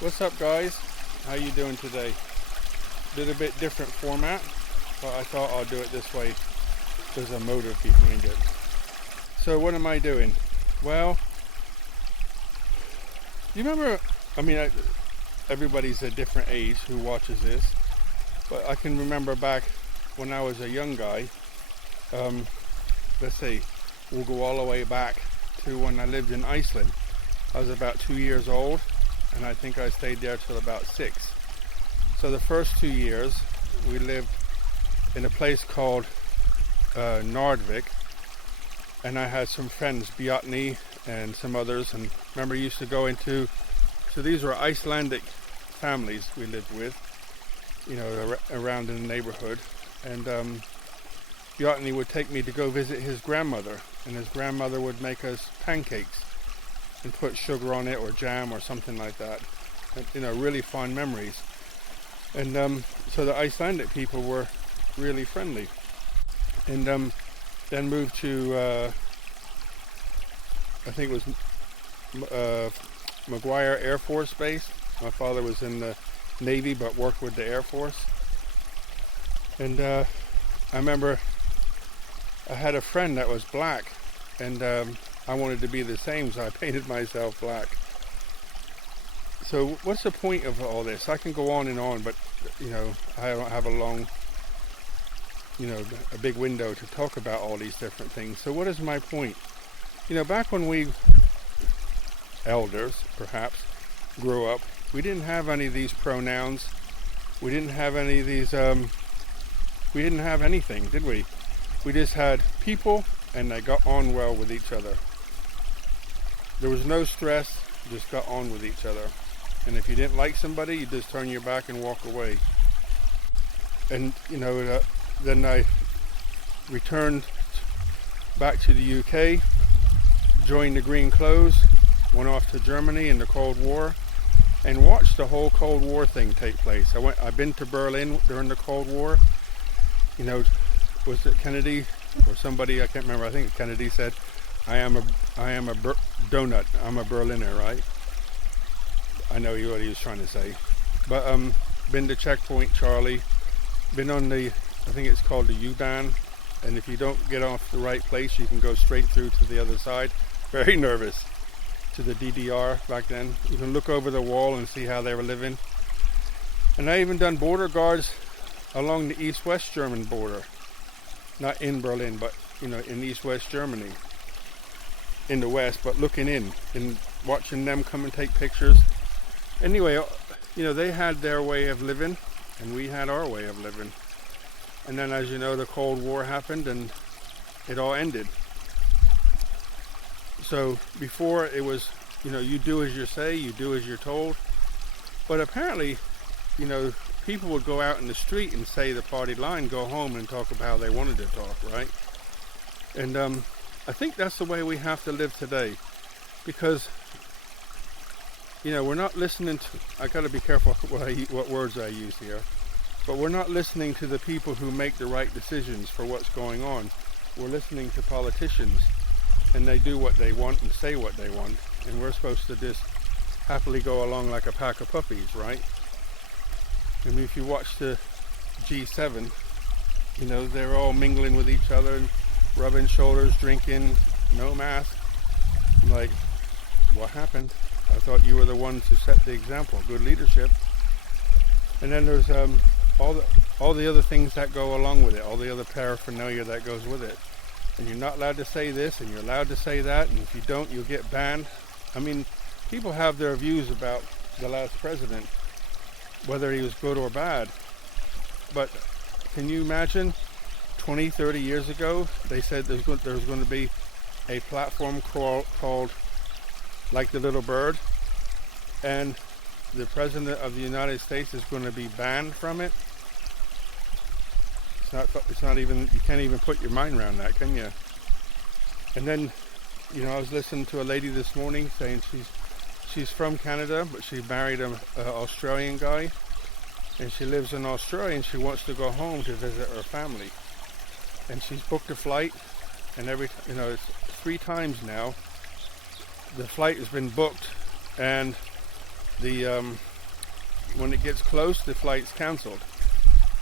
What's up, guys? How you doing today? Did a bit different format, but I thought I'll do it this way. There's a motive behind it. So what am I doing? Well, you remember, everybody's a different age who watches this, but I can remember back when I was a young guy. Let's see, we'll go all the way back to when I lived in Iceland. I was about 2 years old, and I think I stayed there till about 6. So the first 2 years we lived in a place called Nordvik, and I had some friends, Bjotny and some others, and remember used to go into, so these were Icelandic families we lived with, around in the neighborhood, and Bjotny would take me to go visit his grandmother, and his grandmother would make us pancakes and put sugar on it or jam or something like that. Really fond memories. And so the Icelandic people were really friendly. And then moved to, I think it was McGuire Air Force Base. My father was in the Navy but worked with the Air Force. And I remember I had a friend that was black, and I wanted to be the same, so I painted myself black. So what's the point of all this? I can go on and on, but I don't have a long, a big window to talk about all these different things. So what is my point? Back when we elders perhaps grew up, we didn't have any of these pronouns. We didn't have any of these, we didn't have anything, did we? We just had people, and they got on well with each other. There was no stress, just got on with each other. And if you didn't like somebody, you just turn your back and walk away. And then I returned back to the UK, joined the Green Clothes, went off to Germany in the Cold War, and watched the whole Cold War thing take place. I've been to Berlin during the Cold War. Was it Kennedy or somebody? I can't remember. I think Kennedy said, "I am a donut. I'm a Berliner," right? I know what he was trying to say. But been to Checkpoint Charlie. Been on I think it's called the U-Bahn. And if you don't get off the right place, you can go straight through to the other side. Very nervous. To the DDR back then. You can look over the wall and see how they were living. And I even done border guards along the East-West German border. Not in Berlin, but in East-West Germany. In the West, but looking in and watching them come and take pictures. Anyway, they had their way of living, and we had our way of living. And then, as you know, the Cold War happened, and it all ended. So before it was, you do as you say, you do as you're told. But apparently, people would go out in the street and say the party line, go home and talk about how they wanted to talk, right? And I think that's the way we have to live today, because we're not listening to, I got to be careful what words I use here, but we're not listening to the people who make the right decisions for what's going on. We're listening to politicians, and they do what they want and say what they want, and we're supposed to just happily go along like a pack of puppies, right? I mean, if you watch the G7, they're all mingling with each other and rubbing shoulders, drinking, no mask. I'm like, what happened? I thought you were the one to set the example, good leadership. And then there's all the other things that go along with it, all the other paraphernalia that goes with it. And you're not allowed to say this, and you're allowed to say that, and if you don't, you'll get banned. I mean, people have their views about the last president, whether he was good or bad. But can you imagine 20, 30 years ago, they said there was going to be a platform called Like the Little Bird, and the President of the United States is going to be banned from it? It's not even, you can't even put your mind around that, can you? And then, I was listening to a lady this morning saying she's from Canada, but she married an Australian guy, and she lives in Australia, and she wants to go home to visit her family. And she's booked a flight, and it's 3 times now the flight has been booked, and the when it gets close, the flight's canceled.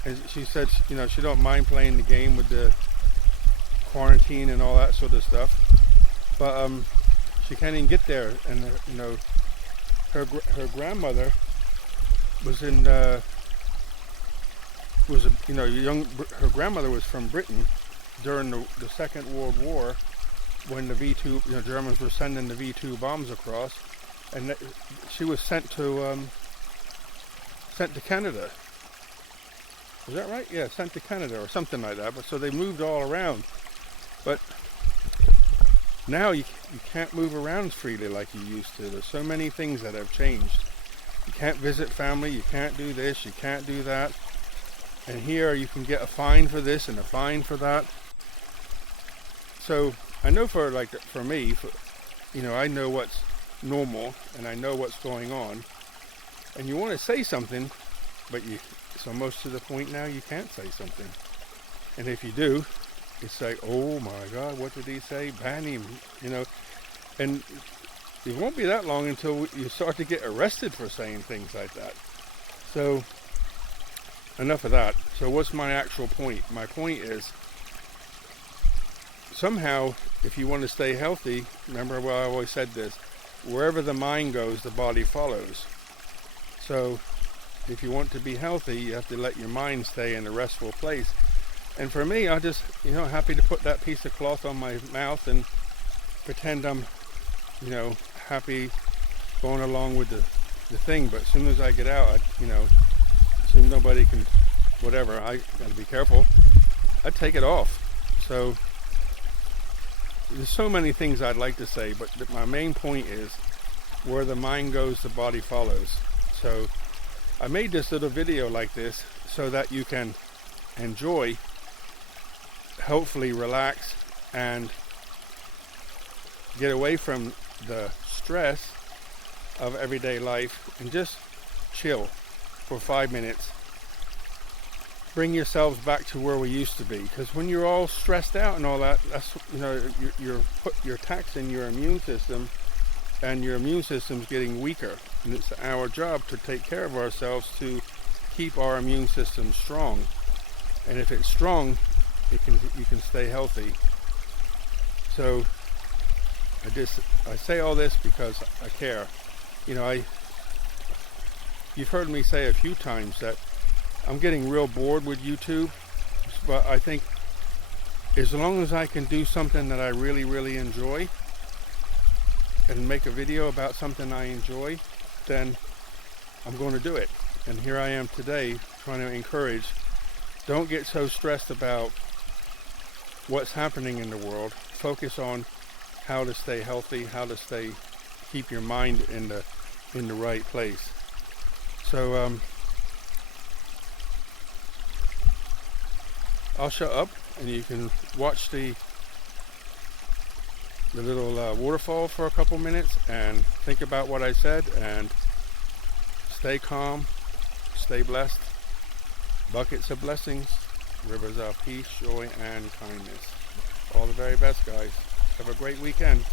And she said, she don't mind playing the game with the quarantine and all that sort of stuff, but she can't even get there. And her grandmother was in her grandmother was from Britain during the Second World War, when the V2, Germans were sending the V2 bombs across, and she was sent to Canada. Is that right? Yeah, sent to Canada or something like that. But so they moved all around. But now you can't move around freely like you used to. There's so many things that have changed. You can't visit family. You can't do this. You can't do that. And here you can get a fine for this and a fine for that. So I know for me, I know what's normal and I know what's going on. And you want to say something, but it's almost to the point now you can't say something. And if you do, it's like, oh my God, what did he say? Ban him, And it won't be that long until you start to get arrested for saying things like that. So enough of that. So what's my actual point? My point is, somehow, if you want to stay healthy, remember what I always said this, wherever the mind goes, the body follows. So if you want to be healthy, you have to let your mind stay in a restful place. And for me, I just, happy to put that piece of cloth on my mouth and pretend I'm, happy going along with the thing. But as soon as I get out, assume nobody can, whatever, I gotta be careful, I take it off. So there's so many things I'd like to say, but my main point is, where the mind goes, the body follows. So I made this little video like this so that you can enjoy, hopefully relax, and get away from the stress of everyday life and just chill for 5 minutes. Bring yourselves back to where we used to be, because when you're all stressed out and all that, that's you're taxing your immune system, and your immune system's getting weaker, and it's our job to take care of ourselves to keep our immune system strong. And if it's strong, you can stay healthy. So I say all this because I care. You've heard me say a few times that I'm getting real bored with YouTube, but I think as long as I can do something that I really, really enjoy and make a video about something I enjoy, then I'm going to do it. And here I am today trying to encourage, don't get so stressed about what's happening in the world. Focus on how to stay healthy, how to keep your mind in the right place. So I'll shut up and you can watch the little waterfall for a couple minutes and think about what I said, and stay calm, stay blessed. Buckets of blessings, rivers of peace, joy, and kindness. All the very best, guys. Have a great weekend.